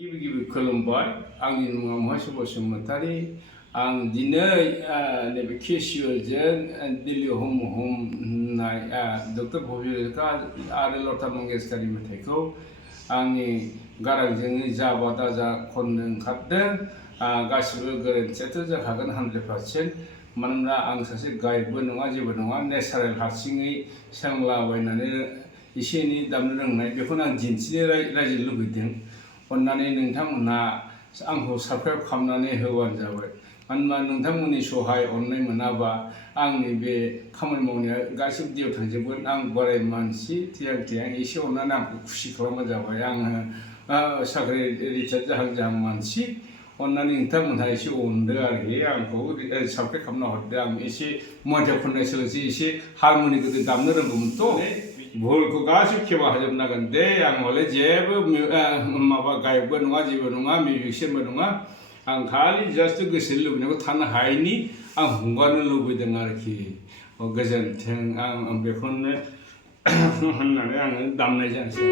गिबि खुलुमबाय आंनि मुङा महेस्वर बसुमतारी आं दिनै नैबे केसिअजों दिल होम होम होननाय डक्टर भबिका आरो लता मंगेशकारनि मेथाइखौ आंनि गारांजों जाबा दाजा खननो ओंखारदों गासिबो गोरोन्थियाथ' जाखागोन 100% मानोना आं सासे गायकबो नङा जेबो नङा नेचारेल हारसिङै सोलोंलाबायनानै एसे एनै दामनो रोंनाय बेखौनो आं दिन्थिनो रायजो लुबैदों अन्नानै नोंथांमोनहा आंखौ साबस्क्राइब खालामनानै होबानो जाबाय मानोना नोंथांमोननि सहाय अननाय मोनाबा आंनि बे खामानि मावनाया गासिबो दैयाव थांजोबगोन आं बोराय मानसि थैहां एसे अननानै आंखौ खुसि खालामबानो जाबाय आङो साख्रि रिटायार्ड जाहां मानसि अन्नानै नोंथांमोनहा एसे अनदो आरोखि आंखौ साबस्क्राइब खालामना हरदो आं एसे मेथाइ खननाय सोलोंसै एसे हारमनि गोदो दामनो रोंगौमोनथ' भुलखौ गासिबो खेमा होजोबनांगोन दे आं हले जेबो माबा गायकबो नङा जेबो नङा मिउजिशियानबो नङा आं खालि जास्ट गोसोनि लुबैनायखौ थानो हायैनि आं हंगारनो लुबैदों आरोखि गोजोन्थों आं बेखौनो होननानै आङो दामनाय जानोसै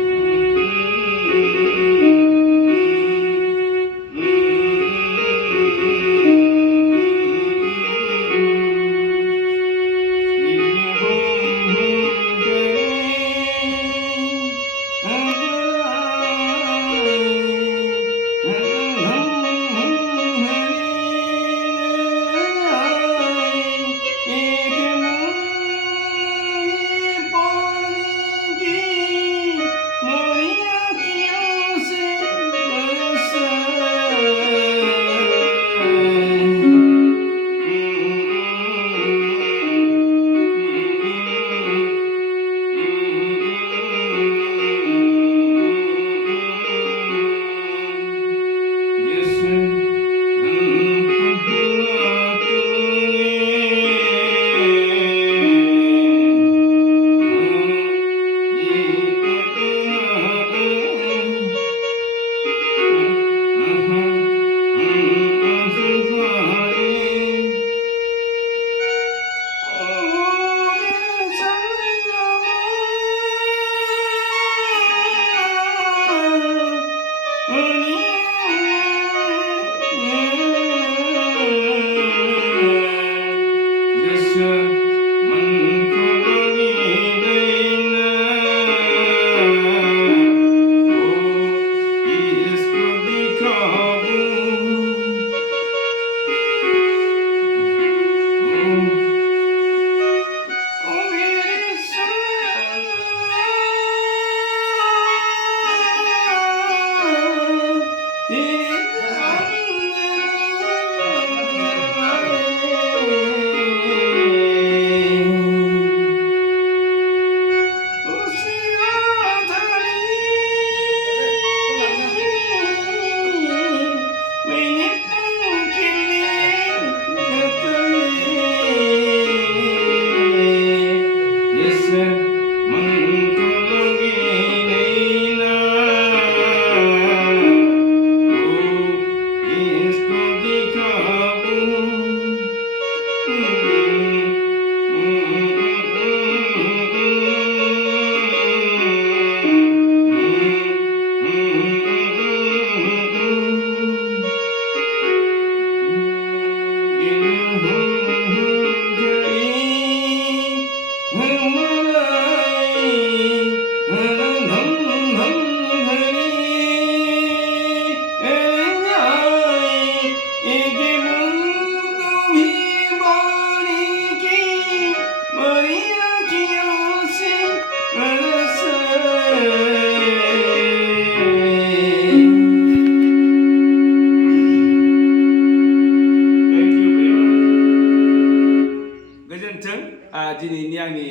दिनैनि आंनि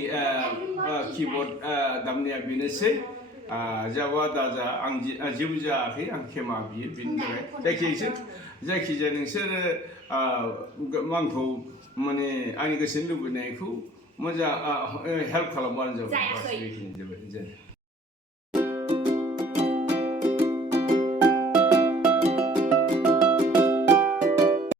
कीबोर्ड दामनाया बेनोसै जाबा दाजा आं जेबो जायाखै आं खेमा बियो बेनि थाखाय जायखिजाया नोंसोरो आंखौ माने आंनि गोसोनि लुबैनायखौ मोजां हेल्प खालामबानो जाबाय